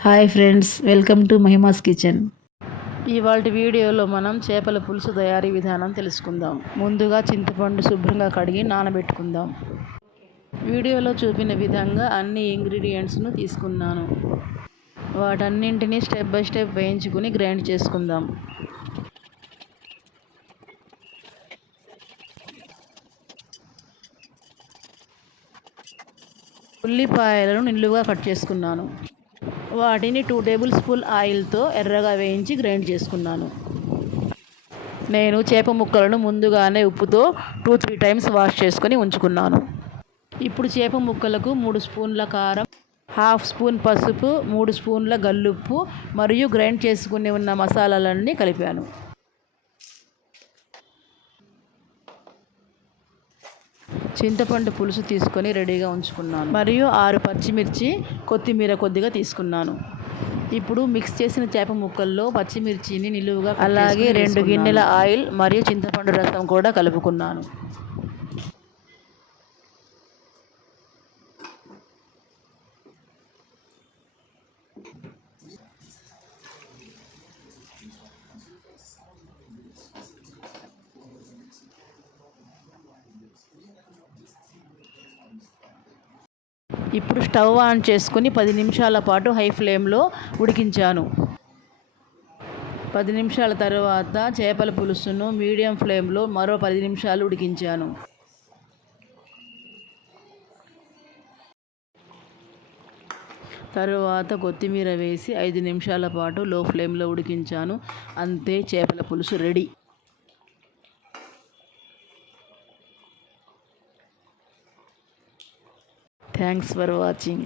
Hi friends, welcome to Mahima's kitchen. ఇవాళ వీడియోలో మనం చేపల పులుసు తయారీ విధానం తెలుసుకుందాం. ముందుగా చింతపండు శుభ్రంగా కడిగి నానబెట్టుకుందాం. వీడియోలో చూపిన విధంగా అన్ని ఇంగ్రీడియంట్స్ను తీసుకున్నాను. వాటన్నింటినీ స్టెప్ బై స్టెప్ వేయించుకుని గ్రైండ్ చేసుకుందాం. ఉల్లిపాయలను నిలువుగా కట్ చేసుకున్నాను. వాటిని 2 టేబుల్ స్పూన్ ఆయిల్తో ఎర్రగా వేయించి గ్రైండ్ చేసుకున్నాను. నేను చేప ముక్కలను ముందుగానే ఉప్పుతో 2-3 టైమ్స్ వాష్ చేసుకొని ఉంచుకున్నాను. ఇప్పుడు చేప ముక్కలకు 3 స్పూన్ల కారం, 1/2 స్పూన్ పసుపు, 3 స్పూన్ల గల్లుప్పు మరియు గ్రైండ్ చేసుకుని ఉన్న మసాలాలన్నీ కలిపాను. చింతపండు పులుసు తీసుకొని రెడీగా ఉంచుకున్నాను. మరియు 6 పచ్చిమిర్చి, కొత్తిమీర కొద్దిగా తీసుకున్నాను. ఇప్పుడు మిక్స్ చేసిన చేప ముక్కల్లో పచ్చిమిర్చిని నిలువుగా అలాగే 2 గిన్నెల ఆయిల్ మరియు చింతపండు రసం కూడా కలుపుకున్నాను. ఇప్పుడు స్టవ్ ఆన్ చేసుకుని 10 నిమిషాల పాటు హై ఫ్లేమ్లో ఉడికించాను. 10 నిమిషాల తర్వాత చేపల పులుసును మీడియం ఫ్లేమ్లో మరో 10 నిమిషాలు ఉడికించాను. తరువాత కొత్తిమీర వేసి 5 నిమిషాల పాటు లో ఫ్లేమ్లో ఉడికించాను. అంతే, చేపల పులుసు రెడీ. Thanks for watching.